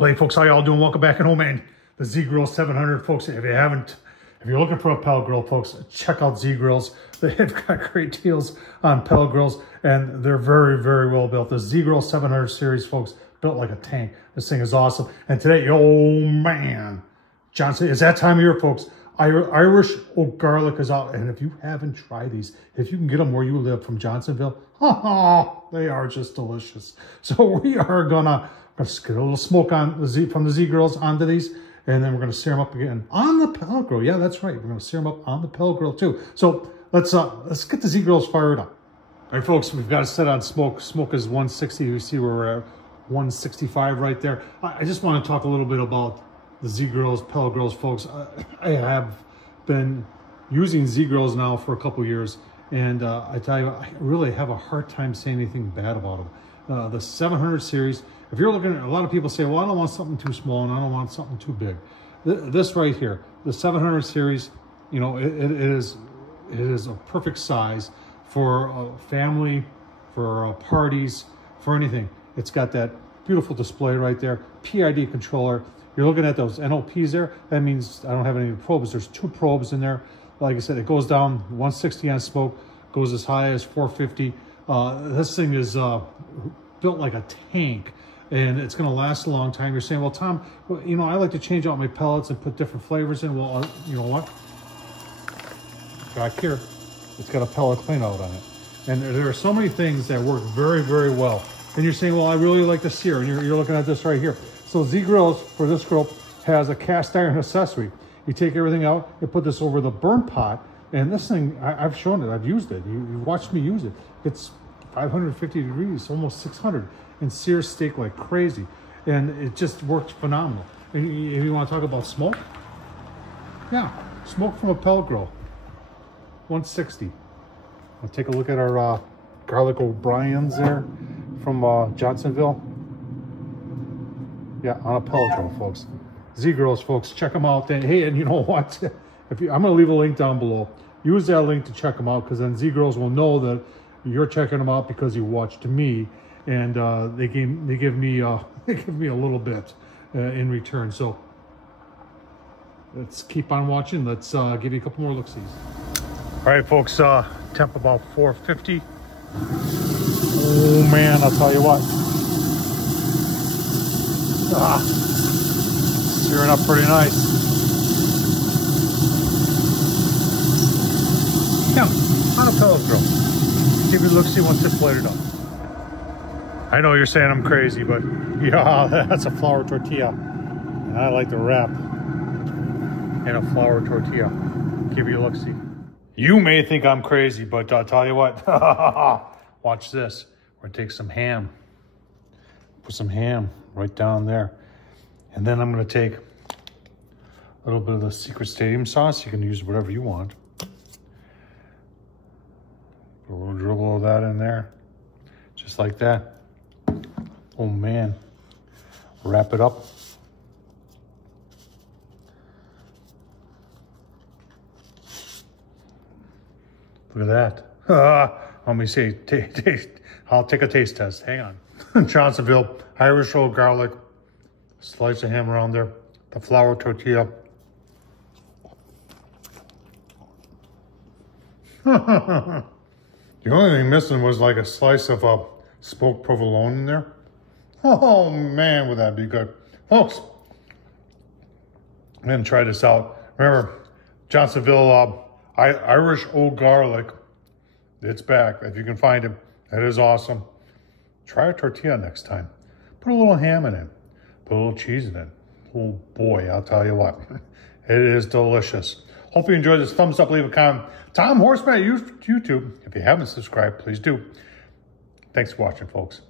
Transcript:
Well, hey folks, how y'all doing? Welcome back. And oh man, the Z Grill 700, folks. If you're looking for a pellet grill, folks, check out Z Grills. They've got great deals on pellet grills, and they're very, very well built. The Z Grill 700 series, folks, built like a tank. This thing is awesome. And today, oh man, Johnson, it's that time of year, folks. Irish oak garlic is out, and if you haven't tried these, if you can get them where you live from Johnsonville, they are just delicious. So we are gonna get a little smoke on from the Z Grills onto these, and then we're gonna sear them up again on the pellet grill. Yeah, that's right. We're gonna sear them up on the pellet grill too. So let's get the Z Grills fired up. All right, folks, we've got it set on smoke. Smoke is 160. You see where we're at 165 right there. I just want to talk a little bit about the Z Grills, pellet grills, folks. I have been using Z Grills now for a couple years, and I tell you, I really have a hard time saying anything bad about them. The 700 series, if you're looking at, a lot of people say, well, I don't want something too small and I don't want something too big. This right here, the 700 series, you know, it is a perfect size for a family, for parties, for anything. It's got that beautiful display right there, PID controller. You're looking at those NOPs there. That means I don't have any probes. There's 2 probes in there. Like I said, it goes down 160 on smoke, goes as high as 450. This thing is built like a tank, and it's going to last a long time. You're saying, well, Tom, you know, I like to change out my pellets and put different flavors in. Well, you know what? Back here, it's got a pellet clean out on it. And there are so many things that work very, very well. And you're saying, well, I really like the sear. And you're looking at this right here. So Z Grills, for this grill, has a cast iron accessory. You take everything out, you put this over the burn pot, and this thing, I've shown it, I've used it. You watched me use it. It's 550 degrees, almost 600, and sears steak like crazy. And it just works phenomenal. And if you want to talk about smoke, yeah, smoke from a pellet grill, 160. I'll take a look at our garlic O'Brien's there from Johnsonville. Yeah, on a pellet grill, folks. Z Grills, folks, check them out. And hey, and you know what? I'm going to leave a link down below. Use that link to check them out, because then Z Grills will know that you're checking them out because you watched me, and they give me a little bit in return. So let's keep on watching. Let's give you a couple more look-sees. All right, folks. Temp about 450. Oh man, I'll tell you what. Searing up pretty nice. Yeah, on a pellet grill. Give you a look, see once it's plated up. I know you're saying I'm crazy, but yeah, that's a flour tortilla. And I like to wrap in a flour tortilla. Give you a look, see. You may think I'm crazy, but I'll tell you what. Watch this. We're gonna take some ham. Put some ham right down there. And then I'm gonna take a little bit of the Secret Stadium sauce. You can use whatever you want. Put a little dribble of that in there. Just like that. Oh man. Wrap it up. Look at that. Let me see. Taste. I'll take a taste test. Hang on. Johnsonville, Irish oak garlic. Slice of ham around there. The flour tortilla. The only thing missing was like a slice of smoked provolone in there. Oh man, would that be good. Folks, I'm gonna try this out. Remember, Johnsonville Irish oak garlic. It's back. If you can find it, that is awesome. Try a tortilla next time. Put a little ham in it. Put a little cheese in it. Oh boy, I'll tell you what. It is delicious. Hope you enjoyed this. Thumbs up, leave a comment. Tom Horsman at YouTube. If you haven't subscribed, please do. Thanks for watching, folks.